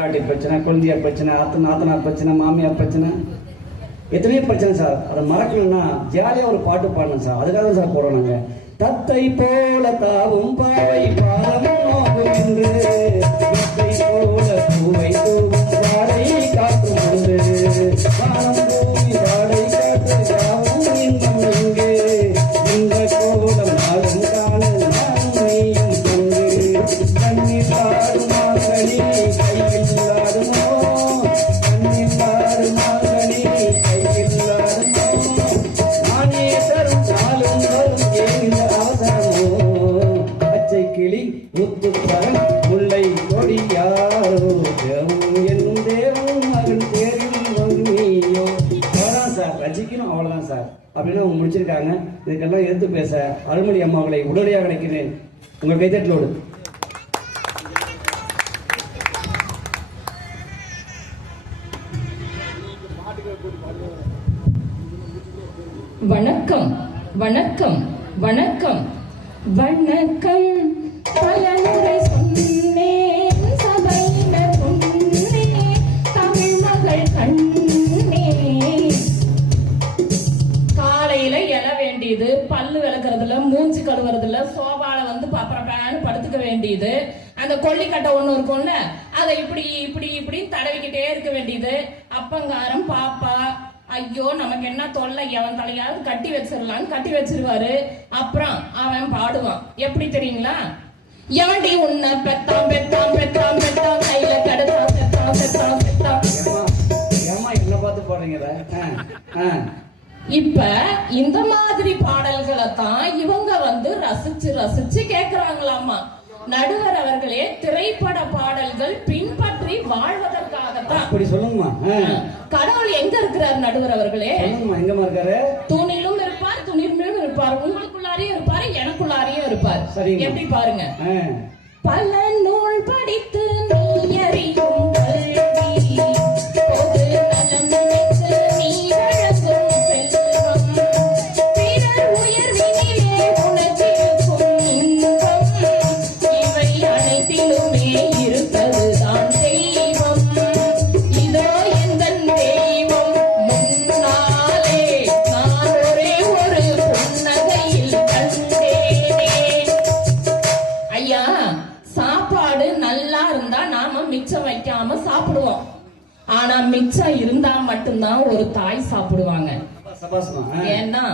பிரச்சனை, குழந்தையார் பிரச்சனை, நாத்தனார் பிரச்சனை, மாமியார் பிரச்சனை, எத்தனையோ பிரச்சனை சார். அதை மறக்கணும்னா ஜாலியா ஒரு பாட்டு பாடணும் சார். அதுக்காக தான் சார் போறோம் நாங்க. தத்தை போல தாவும் பாவை பாதமும் நோக்கும் என்று, தத்தை போல பூவை தூவும் வாடை காற்றும் உண்டு, வானம் பூமி வாடை காற்று யாவும் இன்பம் எங்கே, இந்த கோலம் நாளும் காண நானும் நீயும் பங்கு, கண்ணீர் ஆடும் மாங்கனி கையில் ஆடுமோ, கண்ணீர் ஆடும் மாங்கனி கையில் ஆடுமோ, நானே தரும் நாளும் வரும் ஏன் அவசரமோ, பச்சை கிளி முத்துப்பரம் முல்லை கொடியாரோ, தேவும் என்னும் தேவும் மகன் தேரில் வங்கியோ. அவ்வளோதான் சார், ரசிக்கணும், அவ்வளோதான் சார் அப்படின்னு அவங்க முடிச்சிருக்காங்க. இதுக்கெல்லாம் எடுத்து பேச அருள்மொழி அம்மாவளை உடனடியாக கிடைக்கிறேன். உங்கள் கைத்தட்டலோடு வணக்கம் வணக்கம் வணக்கம் வணக்கம். பல முறை சொன்னேன் சபையினர் முன்னே, தமிழ் மகள் கண்ணே. காலையில எழ வேண்டியது, பல்லு விளக்குறதுல, மூஞ்சி கழுவுறதுல, சோபால வந்து பப்பரப்பான்னு படுத்துக்க வேண்டியது, அந்த கொல்லிக்கட்டை ஒண்ணு இருக்கும்ல அதை இப்படி இப்படி இப்படி தடவிக்கிட்டே இருக்க வேண்டியது. அப்பங்காரம் பாப்பா ஐயோ நமக்கு என்ன தொல்லை, அவன் தலையாவது கட்டி வச்சிடலான்னு கட்டி வச்சிருவாரு. அப்புறம் அவன் பாடுவான், எப்படி தெரியுங்களா? எவன்டி உன்னை பெத்தான் பெத்தான் பெத்தான் பெத்தான், கையில கெடுத்தான் செத்தான் செத்தான் செத்தான். என்ன பார்த்து போறீங்க? இப்ப இந்த மாதிரி பாடல்களை தான் இவங்க வந்து ரசிச்சு ரசிச்சு கேக்குறாங்களாமா. நடுவர் அவர்களே, திரைப்பட பாடல்கள் பின்பற்றி வாழ்வதற்காகத்தான். அப்படி சொல்லுங்கம்மா. கடவுள் எங்க இருக்கிறார் நடுவர் அவர்களே? எங்கம்மா இருக்காரு? தூணிலும் இருப்பார், துணிலும் இருப்பார், உங்களுக்குள்ளாரையும் இருப்பார், எனக்குள்ளாரையும் இருப்பார். எப்படி பாருங்க. பல நூல் படித்து நீ அறியும் கல்வி, பொது நலம் நினைத்து நீ வழங்கும் செல்வம், பிறர் உயர்வினிலே உனக்கிருக்கும் இன்பம், இவை அனைத்திலுமே இருப்பதுதான் தெய்வம். இதோ எந்தன் தெய்வம் முன்னாலே நான் ஒரே ஒரு புன்னகையில் கண்டேனே. ஐயா, சாப்பாடு நல்லா இருந்தா நாம மிச்சம் வைக்காம சாப்பிடுவோம். ஆனா மிச்சம் இருந்தா மட்டும்தான் ஒரு தாய் சாப்பிடுவாங்க. ஏன்னா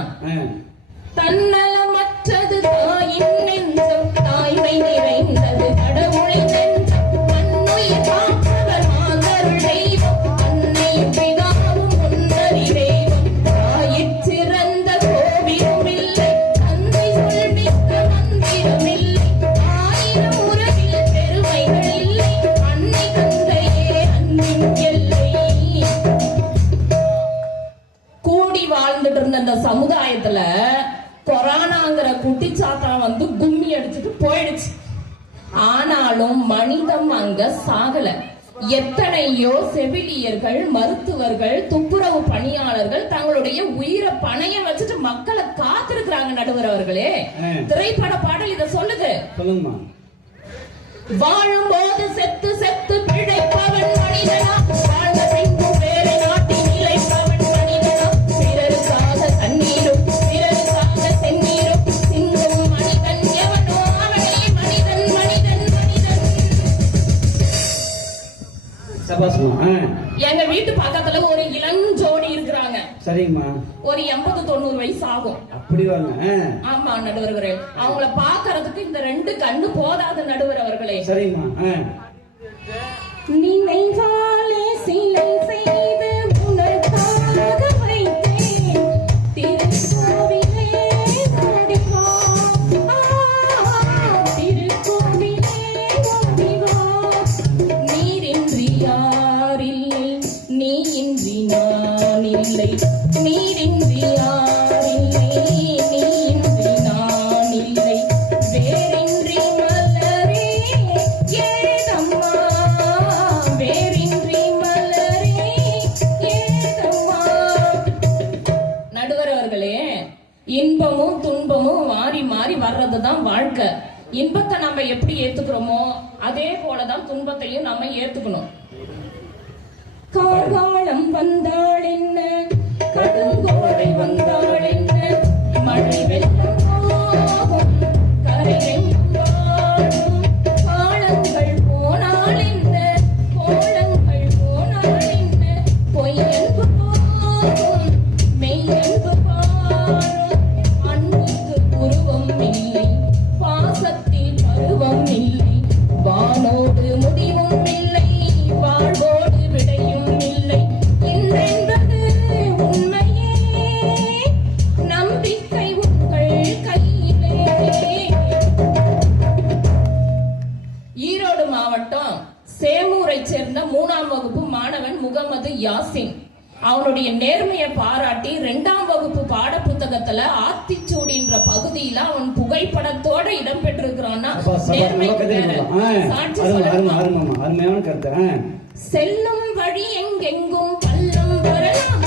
தன்னலமற்றது தாயின் நெஞ்சம், தாய்மை நிறைந்தது கடவுளின் நெஞ்சம், தன்னுயிர் காப்பவர் மாந்தருள் தெய்வம், அன்னை பிதாவும் முன்னறி தெய்வம், தாயிற் சிறந்த கோவிலும் இல்லை, தந்தை சொல் மிக்க மந்திரம் இல்லை, ஆயிரம் உறவில் பெருமைகள் இல்லை, அன்னை தந்தையே அன்பின் எல்லை. கூடி வாழ்ந்துட்டு இருந்த இந்த சமுதாயத்துல கொரோனாங்கிற குட்டிச்சாத்தான் வந்து கும்மி அடிச்சுட்டு போயிடுச்சு. ஆனாலும் மனிதம் அங்க சாகல. எத்தனையோ செவிலியர்கள், மருத்துவர்கள், துப்புரவு பணியாளர்கள் தங்களுடைய உயிரை பணைய வச்சுட்டு மக்களை காத்திருக்கிறாங்க. நடுவர் அவர்களே, திரைப்பட பாடல் இத சொல்லுது. வாழும் போது செத்து செத்து பிழைப்பவன் மனிதனா, வாழ்ந்த பின்பும் வேறு நாட்டில் இழைப்பவன் மனிதனா, பிறருக்காக தண்ணீரும் பிறருக்காக செந்நீரும் சிந்தும் மனிதன் எவனோ அவனே மனிதன் மனிதன் மனிதன். எங்க வீட்டு பக்கத்துல ஒரு இளஞ்சோடி இருக்கிறாங்க. சரிங்கம்மா. ஒரு 80-90 வயசு ஆகும். அப்படி வாங்க. ஆமா நடுவர்களே, அவங்கள பாக்குறதுக்கு இந்த 2 கண்ணு போதாத நடுவர் அவர்களே. சரிங்கம்மா. நினைவாலே சிலை செய்து உனக்காக வைத்தேன், திருக்கோவிலே ஓடிவா, திருக்கோவிலே ஓடிவா, நீரின்றி யாரில்லை, நீ இன்றி நான் இல்லை, நீரின்றி யாரில்லை, நீ இன்றி நான் இல்லை, வேறின்றி மலரே ஏதம்மா, வேறின்றி மலரே ஏதம்மா. நடுவர் அவர்களே, இன்பமும் துன்பமும் மாறி மாறி வர்றதுதான் வாழ்க்கை. இன்பத்தை நம்ம எப்படி ஏத்துக்கிறோமோ அதே போலதான் துன்பத்தையும் நம்ம ஏத்துக்கணும். கார்காலம் வந்தாள் என்ன, கடுங்கோடை வந்தாள் என்ன, மழை வெள்ளம் போகும் கரையெங்கும் வாழும், காலங்கள் போனால் என்ன, கோலங்கள் போனால் என்ன, பொய்யன்பு போகும் மெய்யன்பு பாரும், அன்புக்கு உருவம் இல்லை, பாசத்தில் பருவம் இல்லை, வானோடு முடிவும் இல்லை, வாழ்வோடு விடையும் இல்லை, என்றென்பது உண்மையே, நம்பிக்கை உங்கள் கையிலே. ஈரோடு மாவட்டம் சேமூரை சேர்ந்த 3ஆம் வகுப்பு மாணவன் முகமது யாசின் அவனுடைய நேர்மையை பாராட்டி 2ஆம் வகுப்பு பாட புத்தகத்துல ஆத்திச்சூடின்ற பகுதியில அவன் புகைப்படத்தோட இடம் பெற்றிருக்கிறான்னா சாட்சி சொல்லலாம். செல்லும் வழி எங்கெங்கும் பள்ளம் வரலாம்,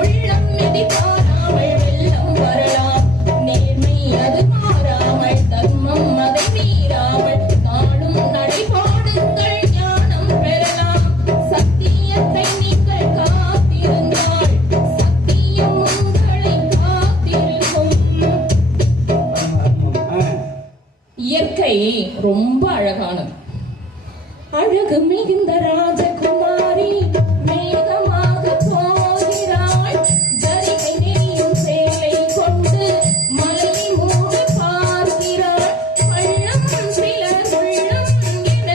உள்ளம் மிதிக்காமல் வெள்ளம் வரலாம், நேர்மை அது மாறாமல், தர்மம் அதை மீறாமல், நாளும் நடைபாடுங்கள் ஞானம் பெறலாம், சத்தியத்தை நீங்கள் காத்திருந்தால் சத்தியம் உங்களை காத்திருக்கும். இயற்கை ரொம்ப அழகானது. அழகு மிகுந்த ராஜகுமாரி மேகமாக போகிறாள், ஜரிகை நெய்யும் சேலை கொண்டு மலை மூட பார்க்கிறாள், பள்ளம் சிலர் உள்ளம் என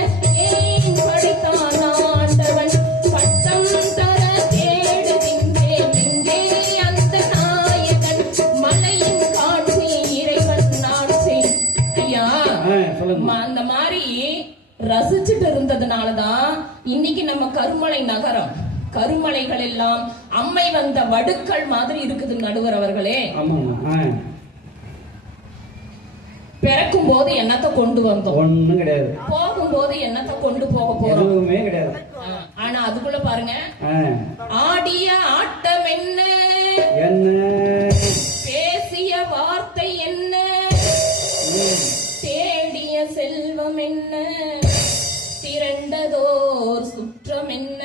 ஏன் படைத்தான் ஆண்டவன், பட்டம் தர தேடுகின்றேன் எங்கே அந்த நாயகன், மலையின் காட்சி இறைவன் ஆட்சி. ஐயா அந்த மாதிரி ரசிச்சுட்டு இருந்ததுனாலதான் இன்னைக்கு நம்ம கருமலை நகரம், கருமலைகள் எல்லாம் அம்மை வந்த வடுக்கள் மாதிரி இருக்குது. நடுவர் அவர்களே, பிறக்கும் போது என்னத்தை கொண்டு வந்தோம், ஒண்ணும் கிடையாது. போகும்போது என்னத்தை கொண்டு போக போறோம், எதுவுமே கிடையாது. ஆனா அதுக்குள்ள பாருங்க, ஆடிய ஆட்டம் என்ன, பேசிய வார்த்தை என்ன, தேடிய செல்வம் என்ன, திரண்டதோர் சுற்றம் என்ன,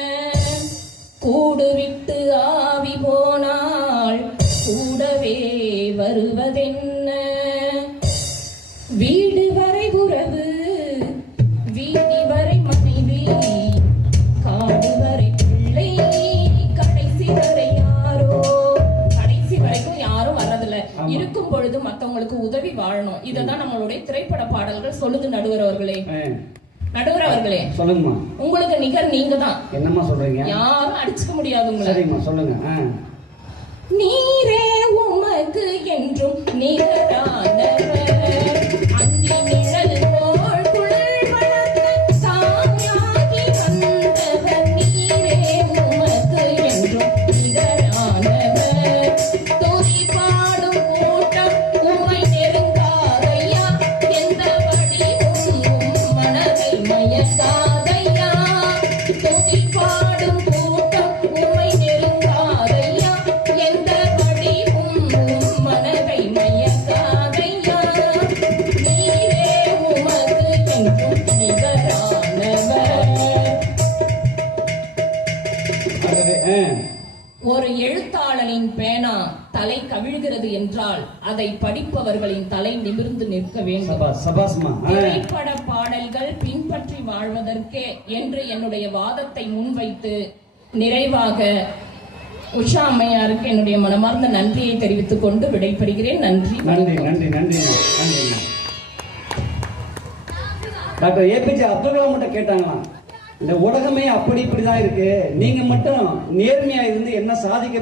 கூடு விட்டு ஆவி போனால் கூடவே வருவதென்ன, வீடு வரை உறவு, வீதி வரை மனைவி, காடு வரை பிள்ளை, கடைசி வரை யாரோ, கடைசி வரைக்கும் யாரும் வர்றதில்ல, இருக்கும் பொழுது மத்தவங்களுக்கு உதவி வாழணும். இததான் நம்மளுடைய திரைப்பட பாடல்கள் சொல்லுது. நடுவர் அவர்களே, நடுவர் அவர்களே சொல்லுங்கம்மா, உங்களுக்கு நிகர் நீங்க தான். என்னம்மா சொல்றீங்க? யாரும் அடிச்சுக்க முடியாது உங்களை. சரிம்மா சொல்லுங்க. நீரே உமக்கு என்றும் நிகரானவர், அந்தி நிழல் போல் குழல் வளர்த்த சாமியாகி வந்தவர், நீரே உமக்கு என்றும் நிகரானவர், துதி பாடும் கூட்டம் உமை நெருங்காதையா, எந்த வடிவும் மனதை மயக்காதையா, துதி பாடும் கூட்டம் உமை நெருங்காதையா, எந்த வடிவும் மனதை மயக்காதையா, நீரே உமக்கு என்றும் நிகரானவர். ஒரு எழுத்தாளனின் பேனா தலை கவிழ்கிறது என்றால் அதை படிப்பவர்களின் தலை நிமிர்ந்து நிற்க வேண்டும். திரைப்பட பாடல்கள் பின்பற்றி வாழ்வதற்கே என்று என்னுடைய வாதத்தை முன்வைத்து நிறைவாக உஷா அம்மையாருக்கு என்னுடைய மனமார்ந்த நன்றியை தெரிவித்துக் கொண்டு விடைபெறுகிறேன். நன்றி நன்றி நன்றி நன்றி நன்றி. டாக்டர் ஏபிஜே அப்துல் கலாம் மட்டும் கேட்டாங்களாம், இந்த உலகமே அப்படி இப்படிதான் இருக்கு, நீங்க மட்டும் நேர்மையா இருந்து என்ன சாதிக்க